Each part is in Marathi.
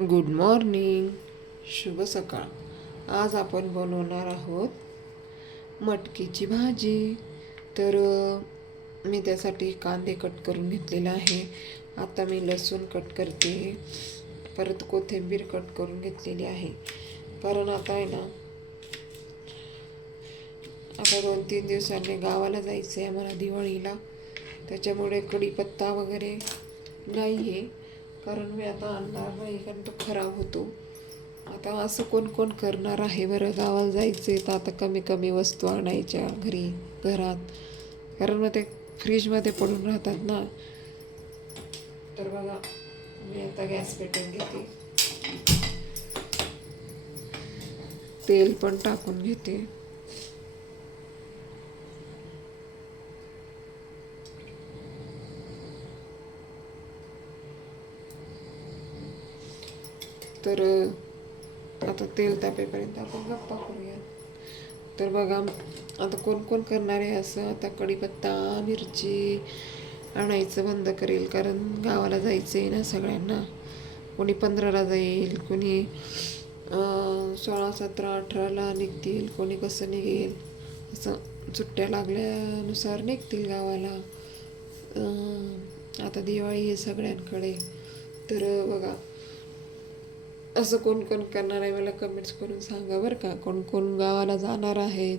गुड मॉर्निंग शुभ सकाळ. आज आपण बनवणार आहोत मटकीची भाजी. तर मी त्यासाठी कांदे कट करून घेतलेला आहे. आता मी लसूण कट करते. परत कोथिंबीर कट करून घेतलेली आहे. कारण आता आहे ना आता दोन तीन दिवसांनी गावाला जायचं आहे मला दिवाळीला. त्याच्यामुळे कढीपत्ता वगैरे नाही आहे कारण मी आता आणणार नाही कारण तो खराब होतो. आता असं कोण कोण करणार आहे बरं? गावाला जायचे तर आता कमी कमी वस्तू आणायच्या घरी घरात. कारण मग ते फ्रीजमध्ये पडून राहतात ना. तर बघा मी आता गॅस पेटवून घेते. तेल पण टाकून घेते. तर आता तेल तापेपर्यंत आपण गप्पा करूया तर बघा आता कोण कोण करणार आहे असं आता कढीपत्ता मिरची आणायचं बंद करेल कारण गावाला जायचं आहे ना सगळ्यांना. कोणी पंधराला जाईल कोणी सोळा सतरा अठराला निघतील कोणी कसं निघेल असं सुट्ट्या लागल्यानुसार निघतील गावाला. आता दिवाळी आहे सगळ्यांकडे. तर बघा असं कोण कोण करणार आहे मला कमेंट्स करून सांगा बरं का? कोण कोण गावाला जाणार आहेत?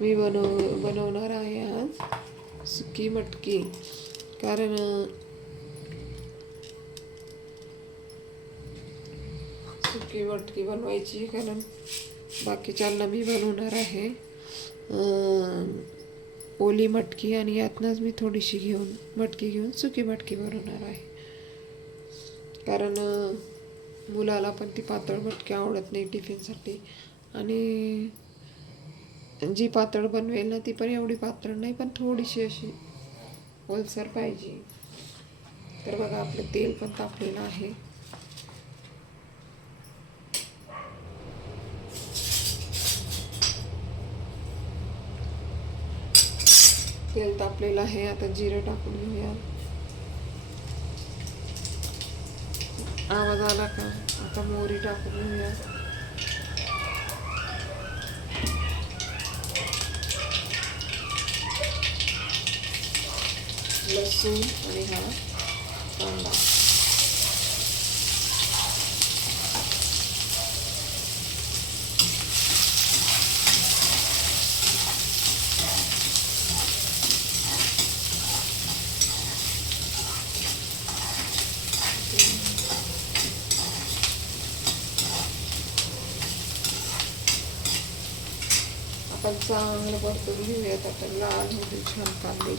मी बनव बनवणार आहे आज सुकी मटकी. कारण सुकी मटकी बनवायची कारण बाकीच्यांना मी बनवणार आहे. ओली मटकी आणि यातनंच मी थोडीशी घेऊन मटकी घेऊन सुकी मटकी बनवणार आहे. कारण मुलाला पण ती पातळ मटकी आवडत नाही टिफिनसाठी. आणि जी पातळ बनवेल ना ती पण एवढी पातळ नाही पण थोडीशी अशी ओलसर पाहिजे. तर बघा आपलं तेल पण तापलेलं आहे. तेल तापलेलं आहे आता जिरं टाकून घेऊया. आवाज आला का? आता मोहरी टाकून घेऊया. लसूण आणि हा कांदा. आपण चांगलं परतून घेऊयात आता लाल होते छान कांदे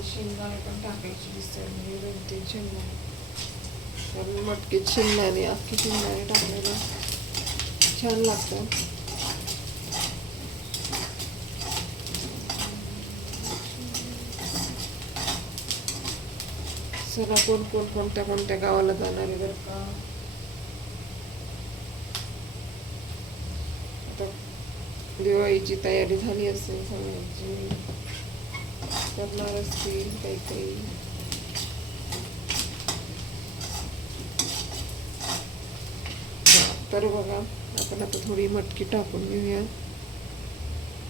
थोडे शेंगदाणे पण टाकायची दिसतात. म्हणजे दोन तीन शेंगदाणे. कारण मटकीत शेंगदाणे अख्खे शेंगदाणे टाकलेलं छान लागतं चला कोण कोण कोणत्या कोणत्या गावाला जाणार आहे बरं का? आता दिवाळीची तयारी झाली असेल सगळ्यांची. करणार असतील काही काही तर बघा आपण आता थोडी मटकी टाकून घेऊया.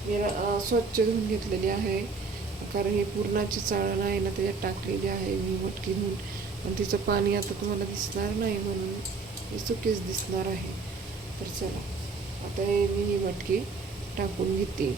मी स्वच्छ धुवून घेतलेली आहे. कारण ही पूर्णाची चाळण आहे ना त्याच्यात टाकलेली आहे मी मटकी धुवून. आणि तिचं पाणी आता तुम्हाला दिसणार नाही म्हणून हे सुकीच दिसणार आहे. तर चला आता हे मी ही मटकी टाकून घेते.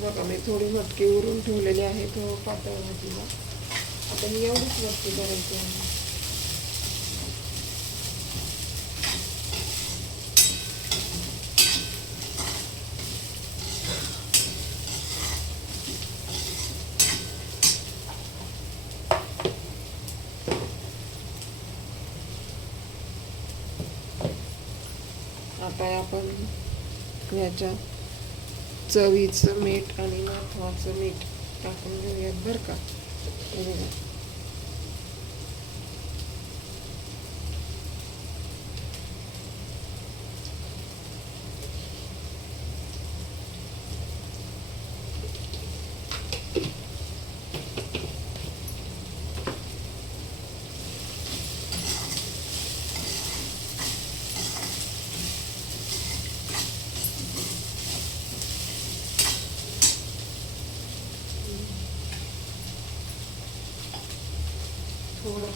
बघा मी थोडी मटकी उरून ठेवलेली आहे तो पातळ भाजीला आता मी एवढीच मटकी करायची आहे. आता आपण याच्या चवीचं मीठ आणि नाथवाचं मीठ टाकून घेऊयात बरं का? हो.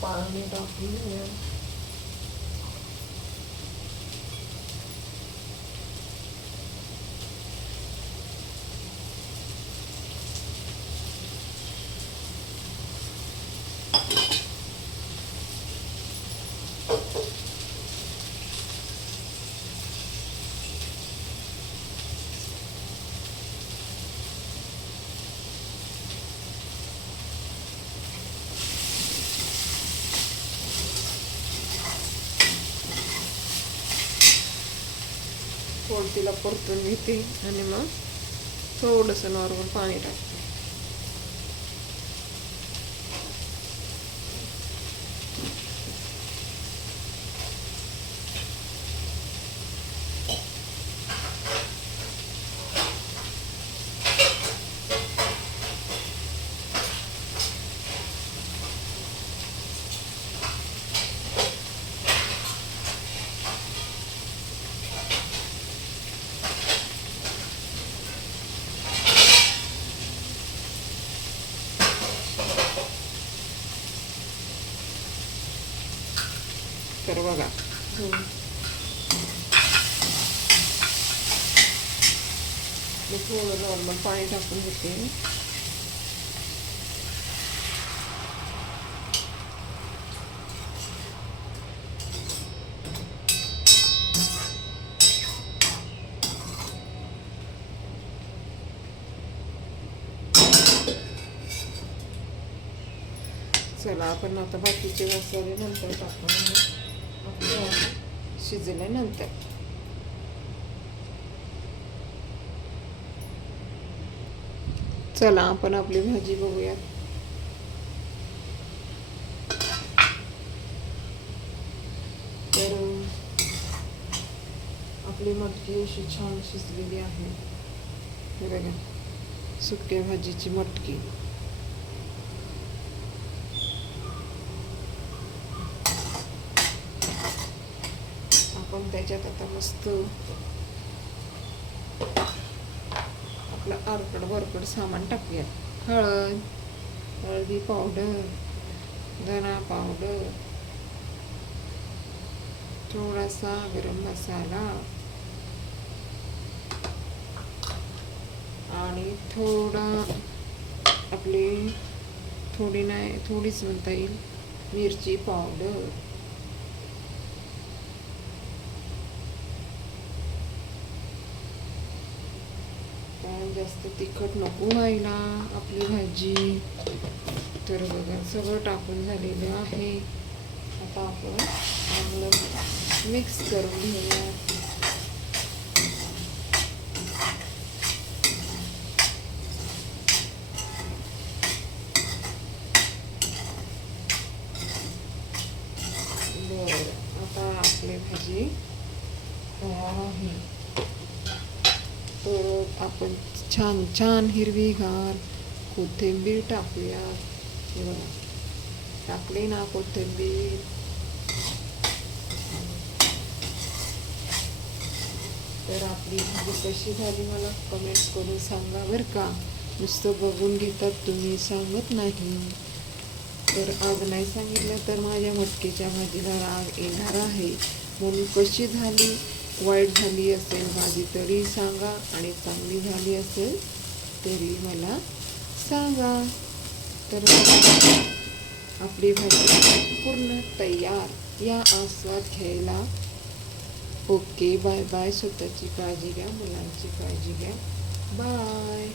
हे बघा. थोडं पाणी टाकून घेऊया तिला परतून घेते आणि मग थोडंसं नॉर्मल पाणी टाकते तर बघा. हो. मी थोडं नॉर्मल पाणी टाकून घेते. चला आपण आता बाकीचे मसाले नंतर टाकून शिजल्यानंतर चला आपण आपली भाजी बघूया तर आपली मटकी अशी छान शिजलेली आहे हे बघा सुक्या भाजीची मटकी आपण त्याच्यात आता मस्त आपलं आरकड बरकड सामान टाकूया हळद हळदी पावडर धना पावडर थोडासा गरम मसाला आणि थोडा आपली थोडी नाही थोडीच म्हणता येईल मिरची पावडर कारण म्हणजे जास्त तिखट नको व्हायला आपली भाजी. तर बघा सगळं टाकून झालेलं आहे. आता आपण चांगलं मिक्स करून घेऊया. बरं आता आपली भाजी तयार आहे. तर आपण छान छान हिरवीगार कोथिंबीर टाकूया. हे बघा. टाकली ना कोथिंबीर. तर आपली भाजी कशी झाली मला कमेंट्स करून सांगा बरं का? नुसतं बघून घेतात तुम्ही सांगत नाही. तर आज नाही सांगितलं तर माझ्या मटकीच्या भाजीला राग येणार आहे. म्हणून कशी झाली? वाईट झाली असेल भाजी तरी सांगा आणि चांगली झाली असेल तरी मला सांगा. तर आपली भाजी पूर्ण तयार. या आस्वाद घ्यायला. Okay bye bye. स्वतःची काळजी घ्या मुलांची काळजी घ्या. बाय.